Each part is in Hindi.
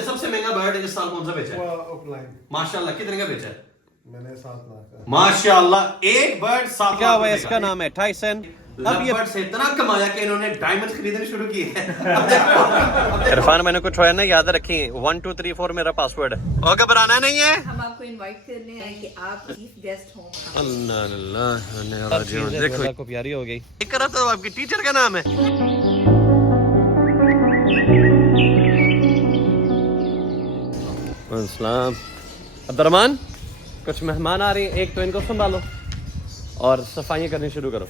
सबसे महंगा बर्ड इस साल कौन सा बेचा है? ऑफलाइन माशाल्लाह, कितने का बेचा है? मैंने 7 लाख का। माशाल्लाह, एक बर्ड 7 क्या लाख हुआ? का इसका नाम है टाइसन। अब ये लवबर्ड से इतना कमाया कि इन्होंने डायमंड खरीदने शुरू किए हैं। अब देखो इरफान, मैंने कुछ है ना याद रखी, 1 2 3 4 मेरा पासवर्ड है। और घबराना नहीं है। हम आपको इनवाइट करने आए कि आप चीफ गेस्ट हों। अल्लाह, देखो को प्यारी हो गई। इकरा तो आपकी टीचर का नाम है। अस्सलाम। अब्दुर्रहमान, कुछ मेहमान आ रहे हैं, एक तो इनको संभालो और सफाइयाँ करनी शुरू करो।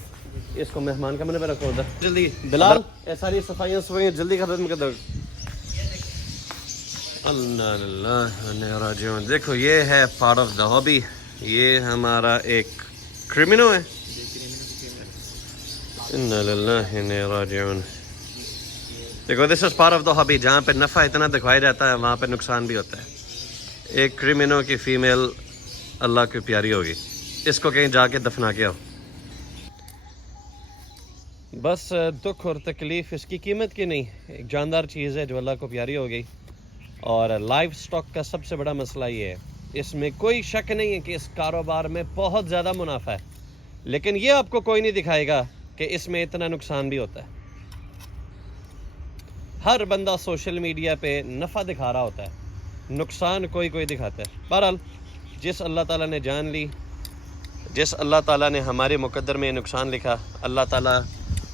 इसको मेहमान कमरे में रखो उधर जल्दी। बिलाल, ये सारी सफाइयाँ जल्दी खत्म कर दो। अल्लाह, देखो ये है पार्ट ऑफ द हॉबी। ये हमारा एक क्रिमिनो है। देखो, this is part of the hobby. जहाँ पे नफ़ा इतना दिखाया जाता है वहाँ पे नुकसान भी होता है। एक क्रिमिनो की फीमेल अल्लाह की प्यारी होगी, इसको कहीं जाके दफना के आओ। बस दुख और तकलीफ इसकी कीमत की नहीं, एक जानदार चीज़ है जो अल्लाह को प्यारी हो गई। और लाइव स्टॉक का सबसे बड़ा मसला ये है, इसमें कोई शक नहीं है कि इस कारोबार में बहुत ज़्यादा मुनाफा है, लेकिन ये आपको कोई नहीं दिखाएगा कि इसमें इतना नुकसान भी होता है। हर बंदा सोशल मीडिया पे नफ़ा दिखा रहा होता है, नुकसान कोई कोई दिखाता है। बहरहाल, जिस अल्लाह ताला ने जान ली, जिस अल्लाह ताला ने हमारे मुकद्दर में नुकसान लिखा, अल्लाह ताला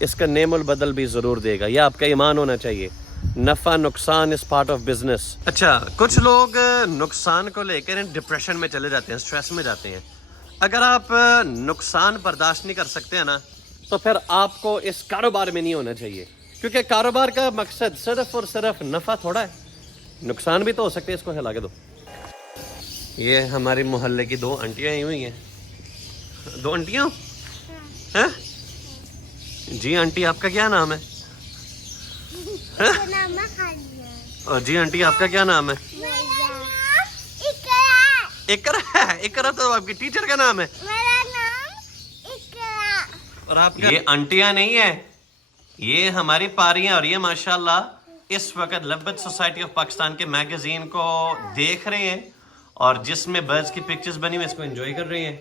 इसका नेमुल बदल भी ज़रूर देगा। यह आपका ईमान होना चाहिए। नफ़ा नुकसान इस पार्ट ऑफ बिजनेस। अच्छा, कुछ लोग नुकसान को लेकर डिप्रेशन में चले जाते हैं, स्ट्रेस में जाते हैं। अगर आप नुकसान बर्दाश्त नहीं कर सकते हैं ना, तो फिर आपको इस कारोबार में नहीं होना चाहिए, क्योंकि कारोबार का मकसद सिर्फ और सिर्फ नफ़ा थोड़ा है, नुकसान भी तो हो सकते हैं। इसको हिला के दो। ये हमारी मोहल्ले की 2 आंटियाँ आई हुई हैं। 2 आंटियाँ हैं? जी आंटी, आपका क्या नाम है? और जी आंटी, आपका क्या नाम है? इकरा है। इकरा तो आपकी टीचर का नाम है। और आपका? ये आंटियाँ नहीं है, ये हमारी पारियां। और ये माशाल्लाह इस वक्त लब्बत सोसाइटी ऑफ पाकिस्तान के मैगजीन को देख रहे हैं, और जिसमें बर्ड्स की पिक्चर्स बनी हुई, इसको एंजॉय कर रहे हैं।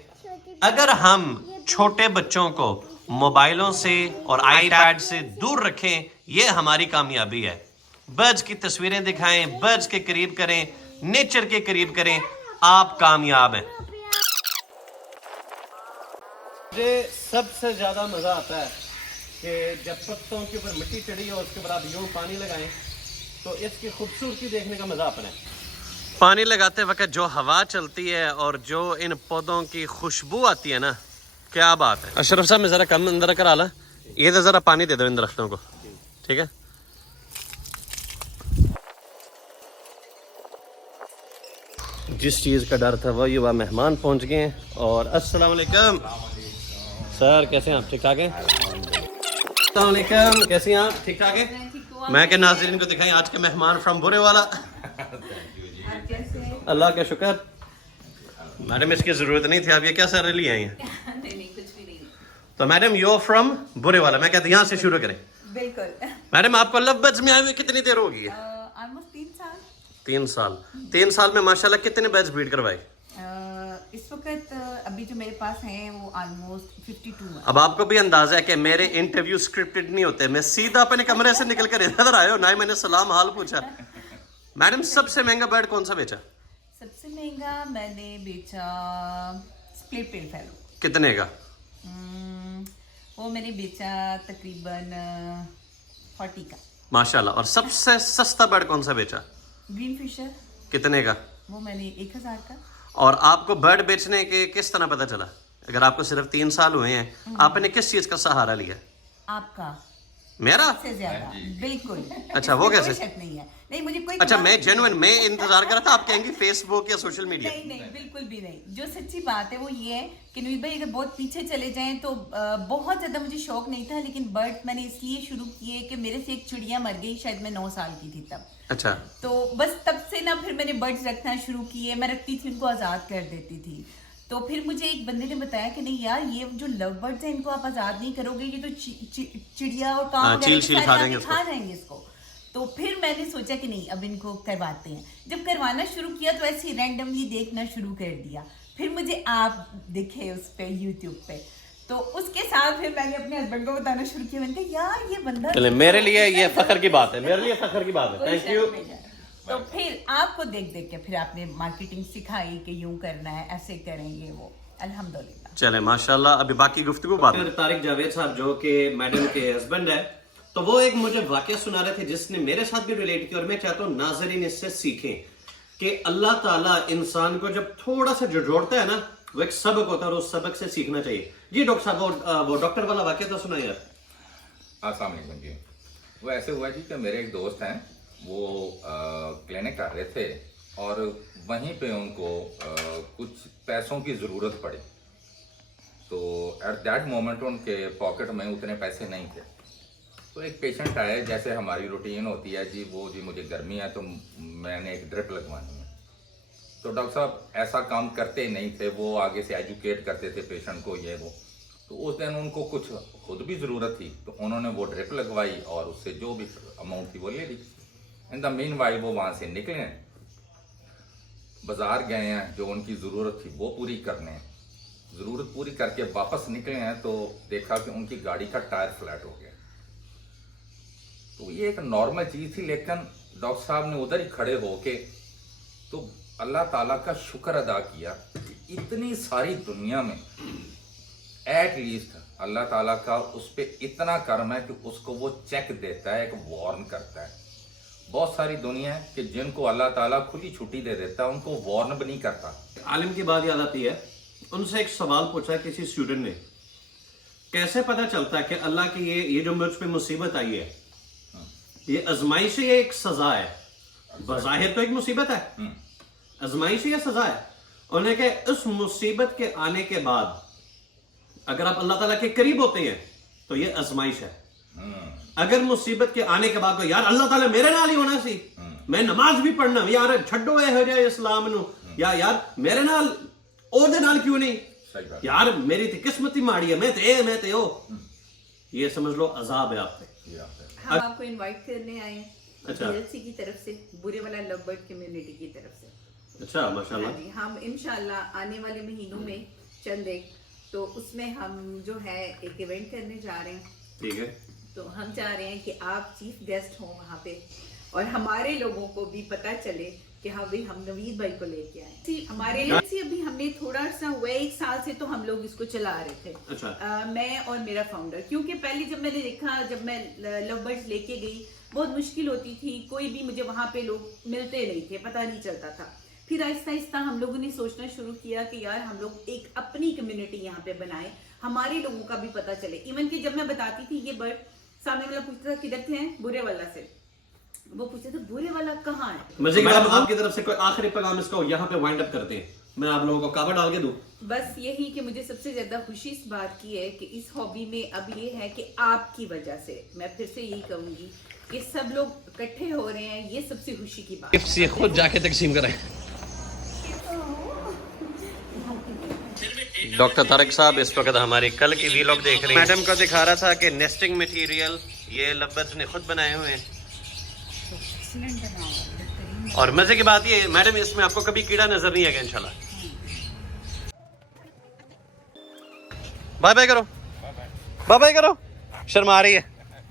अगर हम छोटे बच्चों को मोबाइलों से और आईपैड से दूर रखें, ये हमारी कामयाबी है। बर्ड्स की तस्वीरें दिखाएं, बर्ड्स के करीब करें, नेचर के करीब करें, आप कामयाब हैं। मुझे सबसे ज्यादा मजा आता है कि जब पत्तों के ऊपर मिट्टी चढ़ी हो, उसके बाद आप यूं पानी लगाएं तो इसकी खूबसूरती देखने का मजा अपना है। पानी लगाते वक्त जो हवा चलती है और जो इन पौधों की खुशबू आती है ना, क्या बात है। अशरफ साहब, मैं जरा कम अंदर करा ला, ये तो जरा पानी दे दो इन दरख्तों को, ठीक है? जिस चीज़ का डर था वही हुआ, मेहमान पहुंच गए हैं। और अस्सलाम वालेकुम सर, कैसे हैं आप? ठीक ठाक हैं? अस्सलाम वालेकुम, कैसे हैं आप? ठीक ठाक हैं? मैं के नाज़रीन को दिखाएं आज के मेहमान फ्रॉम बुरे वाला। अल्लाह का शुक्र। मैडम, इसकी ज़रूरत नहीं थी, आप ये क्या सारे लिए आई हैं? नहीं, कुछ भी नहीं। तो मैडम, यू फ्रॉम बुरे वाला। मैं कहता हूँ यहाँ से शुरू करें। बिल्कुल। मैडम, आपको लवबर्ड्स में आए हुए कितनी देर होगी? ऑलमोस्ट 3 साल। 3 साल। 3 साल में माशाल्लाह कितने बर्ड्स ब्रीड करवाए? इस वक्त अभी जो मेरे पास हैं वो ऑलमोस्ट 52 है। अब आपको भी अंदाजा है कि मेरे इंटरव्यू स्क्रिप्टेड नहीं होते। मैं सीधा अपने कमरे से निकल कर इधर आया हूँ, ना ही मैंने सलाम हाल पूछा। मैडम, सबसे महंगा बर्ड कौन सा बेचा? सबसे महंगा मैंने बेचा स्प्लिट टेल फैलो। कितने का? वो मैंने बेचा तकरीबन 40 का। माशाल्लाह। और सबसे सस्ता बर्ड कौन सा बेचा? Green fisher. कितने का? वो मैंने 1000 का। और आपको बर्ड बेचने के किस तरह पता चला? अगर आपको सिर्फ 3 साल हुए हैं, आपने किस चीज का सहारा लिया? आपका मेरा सबसे ज्यादा। बिल्कुल। अच्छा, वो कैसे? कोई शक नहीं है। नहीं, मुझे कोई अच्छा, मैं जेन्युइन, मैं इंतजार कर रहा था आप कहेंगे फेसबुक या सोशल मीडिया। नहीं नहीं, बिल्कुल भी नहीं। जो सच्ची बात है वो ये है कि नुईद भाई, अगर बहुत पीछे चले जाएं तो बहुत ज्यादा मुझे शौक नहीं था, लेकिन बर्ड मैंने इसलिए शुरू किए कि मेरे से एक चिड़िया मर गई, शायद मैं 9 साल की थी तब। अच्छा। तो बस तब से ना फिर मैंने बर्ड्स रखना शुरू किए। मैं रखती थी, उनको आजाद कर देती थी। तो फिर मुझे एक बंदे ने बताया कि नहीं यार, ये जो लव बर्ड्स हैं इनको आप आजाद नहीं करोगे, ये तो चिड़िया और कां चील खा जाएंगे खा जाएंगे इसको। तो फिर मैंने सोचा कि नहीं अब इनको करवाते हैं। जब करवाना शुरू किया तो ऐसे रैंडमली देखना शुरू कर दिया, फिर मुझे आप दिखे उस पे यूट्यूब पे, तो उसके साथ फिर मैंने अपने हस्बैंड को बताना शुरू किया। मैंने कहा यार ये बंदा चले, मेरे लिए ये फख्र की बात है, मेरे लिए फख्र की बात है। कोई थैंक यू। शक नहीं है। तो फिर आपको देख देख के फिर आपने मार्केटिंग सिखाई कि यूं करना है, ऐसे करेंगे वो, अल्हम्दुलिल्लाह। चले माशाल्लाह। अभी बाकी गुफ्तगू बात है। तारिक जावेद साहब जो कि मैडम के हस्बैंड है, तो वो एक मुझे वाकया सुना रहे थे जिसने मेरे साथ भी रिलेट किया, और मैं चाहता हूँ नाज़रीन इससे सीखें कि अल्लाह ताला इंसान को जब थोड़ा सा जो जोड़ता है ना, वो एक सबक होता है और उस सबक से सीखना चाहिए। जी डॉक्टर साहब, वो डॉक्टर वाला वाकया तो सुना यार। अस्सलाम वालेकुम जी। वो ऐसे हुआ जी कि मेरे एक दोस्त हैं, वो क्लिनिक कर रहे थे और वहीं पे उनको कुछ पैसों की ज़रूरत पड़ी। तो एट दैट मोमेंट उनके पॉकेट में उतने पैसे नहीं थे। तो एक पेशेंट आया, जैसे हमारी रूटीन होती है जी, वो जी मुझे गर्मी है तो मैंने एक ड्रिप लगवानी है। तो डॉक्टर साहब ऐसा काम करते नहीं थे, वो आगे से एजुकेट करते थे पेशेंट को, ये वो। तो उस दिन उनको कुछ खुद भी ज़रूरत थी, तो उन्होंने वो ड्रिप लगवाई और उससे जो भी अमाउंट थी वो ले ली। इन द मीन वाइल वो वहाँ से निकले, बाज़ार गए हैं, जो उनकी ज़रूरत थी वो पूरी करने, ज़रूरत पूरी करके वापस निकले हैं तो देखा कि उनकी गाड़ी का टायर फ्लैट हो गया। तो ये एक नॉर्मल चीज़ थी, लेकिन डॉक्टर साहब ने उधर ही खड़े होके तो अल्लाह ताला का शुक्र अदा किया कि इतनी सारी दुनिया में एट लीस्ट अल्लाह ताला का उस पर इतना कर्म है कि उसको वो चेक देता है, एक वार्न करता है। बहुत सारी दुनिया है कि जिनको अल्लाह ताला खुली छुट्टी दे देता है, उनको वार्न भी नहीं करता। आलिम की बात याद आती है, उनसे एक सवाल पूछा किसी स्टूडेंट ने, कैसे पता चलता है कि अल्लाह की ये जो मुझ पे मुसीबत आई है, ये आजमाइश है या एक सजा है? बज़ाहिर तो एक मुसीबत है, आजमाइश या सजा है? उन्होंने कहा उस मुसीबत के आने के बाद अगर आप अल्लाह ताला के करीब होते हैं तो ये आजमाइश है। अगर मुसीबत के आने के बाद को यार अल्लाह ताला मेरे नाल ही होना सी, मैं नमाज भी पढ़ना यार, छड्डो ये हो जाए इस्लाम नु, या यार मेरे नाल ओदे नाल क्यों नहीं, यार मेरी तो किस्मत ही माड़ी है, मैं ते ओ, ये समझ लो अजाब है आप पे। हम आपको इनवाइट करने आए हैं अच्छा। DLC की तरफ से, बुरे वाला लव बर्ड कम्युनिटी की तरफ से। अच्छा माशाल्लाह। हाँ जी, हम इंशाल्लाह आने वाले महीनों में चंद एक, तो उसमें हम जो है एक इवेंट करने जा रहे हैं। ठीक है। तो हम चाह रहे हैं कि आप चीफ गेस्ट हों वहाँ पे, और हमारे लोगों को भी पता चले कि हाँ भाई हम नवीद भाई को लेके आए। हमारे लिए अभी हमने थोड़ा सा हुआ 1 साल से तो हम लोग इसको चला रहे थे। अच्छा। मैं और मेरा फाउंडर, क्योंकि पहले जब मैंने देखा, जब मैं लव बर्ड्स लेके गई बहुत मुश्किल होती थी, कोई भी मुझे वहाँ पे लोग मिलते नहीं थे, पता नहीं चलता था। फिर आहिस्ता आहिस्ता हम लोगों ने सोचना शुरू किया कि यार हम लोग एक अपनी कम्युनिटी यहाँ पे बनाए, हमारे लोगों का भी पता चले। इवन कि जब मैं बताती थी ये बर्ड, सामने वाला पूछता था किधर थे हैं, बुरे वाला से, वो पूछते थे बुरे वाला कहाँ है। मजे की बात, आपकी तरफ से कोई आखिरी पैगाम इसको यहाँ पे वाइंड अप करते हैं, मैं आप लोगों को काबा डाल के दूं। बस यही कि मुझे सबसे ज्यादा खुशी इस बात की है कि इस हॉबी में अब ये है कि आपकी वजह से, मैं फिर से यही कहूंगी कि सब लोग इकट्ठे हो रहे हैं, ये सबसे खुशी की बात गिफ्ट्स ये खुद जाके तकसीम करें। डॉक्टर तारिक साहब इस वक्त हमारी कल की वीलॉग देख रहे हैं। मैडम को दिखा रहा था कि नेस्टिंग मटेरियल ये लव्बर्ड्स ने खुद बनाए हुए हैं, और मजे की बात ये मैडम इसमें आपको कभी कीड़ा नजर नहीं आएगा इंशाल्लाह। बाय बाय करो, बाय बाय करो, शर्मा रही है।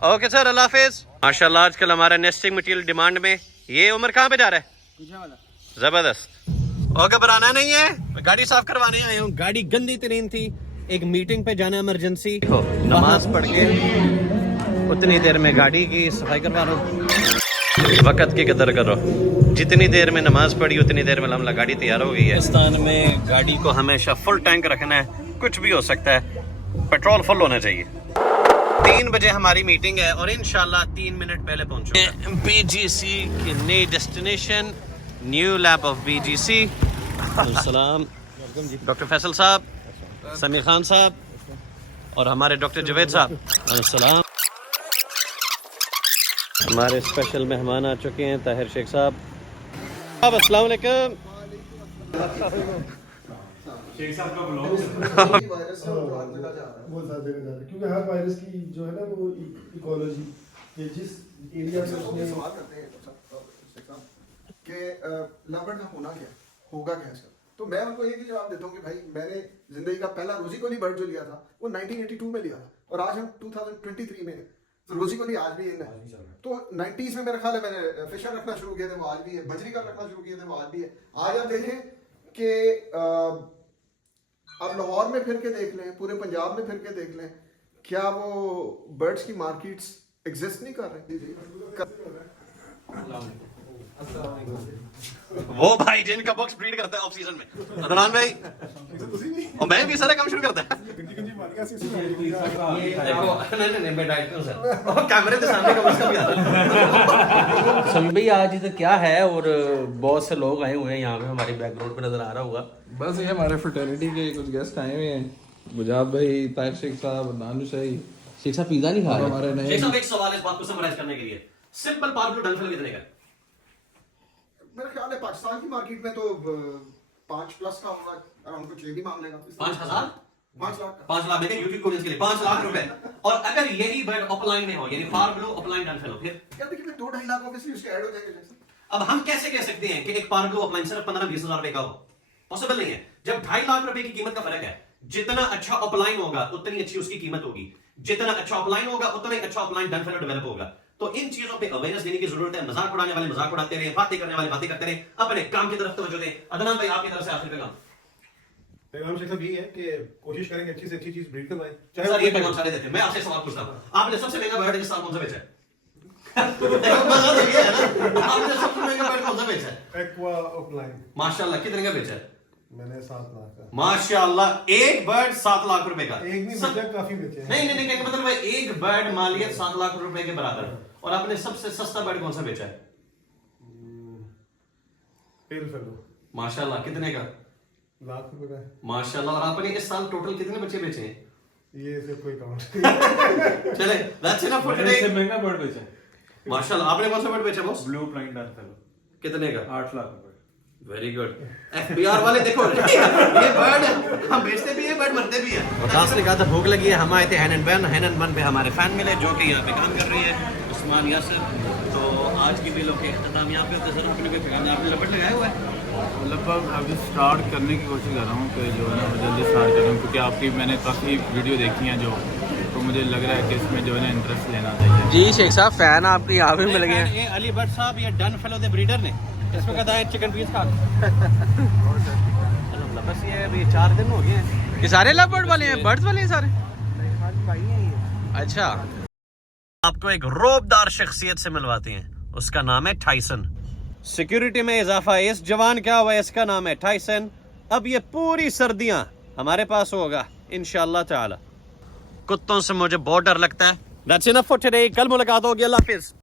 ओके सर, अल्लाह हाफिज। माशाल्लाह आजकल हमारा नेस्टिंग मटेरियल डिमांड में। ये उमर कहाँ पे जा रहा है? जबरदस्त। और घबराना नहीं है, गाड़ी साफ करवाने आए हूँ। गाड़ी गंदी तरीन थी, एक मीटिंग पे जाना इमरजेंसी, नमाज पढ़ के उतनी देर में गाड़ी की सफाई करवा रहा हूँ। वक्त की कदर करो, जितनी देर में नमाज पढ़ी उतनी देर में हमला गाड़ी तैयार हो गई है। पाकिस्तान में गाड़ी को हमेशा फुल टैंक रखना है, कुछ भी हो सकता है, पेट्रोल फुल होना चाहिए। 3 बजे हमारी मीटिंग है और इंशाल्लाह 3 मिनट पहले पहुंचूंगा। BGC की नई destination, new lab of BGC। सलाम डॉक्टर फैसल साहब, समीर खान साहब और हमारे डॉक्टर जवेद साहब। सलाम। हमारे स्पेशल मेहमान आ चुके हैं, ताहिर शेख साहब। अस्सलाम वालेकुम। शेख साहब का ब्लॉग वायरस है वो ज्यादा क्योंकि हर वायरस की जो है ना वो इकोलॉजी, जिस इंडिया में उसने सवाल करते हैं कि लवबर्ड का होना क्या होगा कैसे, तो मैं उनको एक ही जवाब देता हूँ कि भाई मैंने जिंदगी का पहला रोजी कोली बर्ड जो लिया था वो 1982 में लिया था, और आज हम 2023 में हैं, तो रोजी कोली आज भी इन है। तो 90s में मेरा ख्याल है मैंने फिशर रखना शुरू किया था, वो आज भी है, बजरी का रखना शुरू किया था, वो आज भी है। आज आप देखें कि आप लाहौर में फिर के देख लें, पूरे पंजाब में फिर के देख लें, क्या वो बर्ड्स की मार्केट्स एग्जिस्ट नहीं कर रही? वो भाई जिनका बॉक्स ब्रीड करता है ऑफ सीजन में, अदनान भाई, और मैं भी सारा काम शुरू करता है। देखो नहीं मैं डाइट पे हूं सर, और कैमरे के सामने का उसका भी आता है। समी भाई आज तो क्या है, और बहुत से लोग आए हुए हैं यहाँ पे, हमारे बैकग्राउंड पे नजर आ रहा होगा। बस ये हमारे फ्रेटर्निटी के कुछ गेस्ट आए हुए हैं, मुजाद भाई, ताहिर शेख साहब, नानू शाही। शेख साहब पिज्जा नहीं खा रहे? हमारे नए शेख साहब एक सवाल है इस बात को समराइज करने के लिए, सिंपल पार्बलू डनफेलो कितने का? मेरा ख्याल है पाकिस्तान की मार्केट में तो 5+ का होगा, अराउंड कुछ ये भी मांग लेगा 5,000 5 लाख का। 5 लाख देंगे यूट्यूब कोर्स के लिए 5 लाख रुपए। और अगर यही बर्ड ऑफलाइन में हो, यानी पार्बलू ऑफलाइन डनफेलो, फिर यार देखिए 2-2.5 लाख ऑब्वियसली उसके ऐड हो जाएंगे जैसे। अब हम कैसे कह सकते हैं कि एक पार्बलू ऑफलाइन सिर्फ 15-20 हजार रुपए का हो? पॉसिबल नहीं है। जब 2.5 लाख रुपए की कीमत का फर्क है, जितना अच्छा ऑफलाइन होगा उतनी अच्छी उसकी कीमत होगी, जितना अच्छा ऑफलाइन होगा उतना ही अच्छा ऑफलाइन डनफेलो डेवलप होगा। तो इन चीजों पे अवेयरनेस देने की जरूरत है। मजाक उड़ाने वाले मजाक उड़ाते रहे, बातें करने वाले बातें करते रहे, अपने काम की तरफ तवज्जो दें। अदनान भाई आपकी तरफ से आखिर पैगाम। पैगाम शेख साहब यही है कि कोशिश करेंगे अच्छी से अच्छी चीज ब्रीड करवाएं। सर ये पैगाम सारे देते हैं। मैं आपसे सवाल पूछता हूं, आपने सबसे महंगा बर्ड इस साल कौन सा बेचा है? देखो मजा तो ये है ना, आपने सबसे महंगा बर्ड कौन सा बेचा है? एक्वा ऑफलाइन माशाल्लाह कितने का बेचा है? मैंने 7 लाख का। माशाल्लाह एक बर्ड 7 लाख रुपए का। एक नहीं बेचा, काफी बेचे हैं। नहीं कहने का मतलब है एक बर्ड मालियत 7 लाख रुपए के बराबर। और आपने सबसे सस्ता बर्ड कौन सा बेचा है? पेल फेलो माशाल्लाह कितने का? लाख रुपए का है। माशाल्लाह। और आपने इस साल टोटल कितने बच्चे बेचे हैं? ये सिर्फ कोई काउंट चले दैट्स इनफ फॉर टुडे। महंगा बर्ड बेचा माशाल्लाह। आपने कौन सा बर्ड बेचा बॉस? ब्लू प्लाइन डनफेलो कितने का? 8 लाख रुपए। Very good. एफबीआर वाले देखो ये बर्ड हम बेचते भी है, बर्ड मरते भी है। और दास ने कहा था भूख लगी है, हम आए थे हैनन बन पे हमारे फैन मिले जो कि यहाँ पे काम कर रही है, उस्मान यासिर। तो आज की भी लोग के अख्ताम यहाँ पे होते सर, अपने कोई पैगाम आपने लपट लगाया हुआ है? लगभग अभी स्टार्ट करने की कोशिश कर रहा हूँ कि जो है ना जल्दी स्टार्ट करूँ, क्योंकि आपकी मैंने काफ़ी वीडियो देखी हैं जो, तो मुझे लग रहा है कि इसमें जो है ना इंटरेस्ट लेना चाहिए। जी शेख साहब फैन आपके यहाँ पे मिल गए हैं। ये अली भट्ट साहब ये डनफेलो दे ब्रीडर ने, इसमें कहता है चिकन पीस का। बस ये अभी 4 दिन हो गए हैं। ये सारे लव बर्ड वाले हैं, बर्ड्स वाले हैं सारे? अच्छा। आपको एक रोबदार शख्सियत से मिलवाते हैं, उसका नाम है टाइसन। सिक्योरिटी में इजाफा है, इस जवान क्या हुआ, इसका नाम है टाइसन। अब ये पूरी सर्दियां हमारे पास होगा इंशाअल्लाह ताला। कुत्तों से मुझे बहुत डर लगता है। That's enough for today। कल मुलाकात होगी। अल्लाह हाफिज।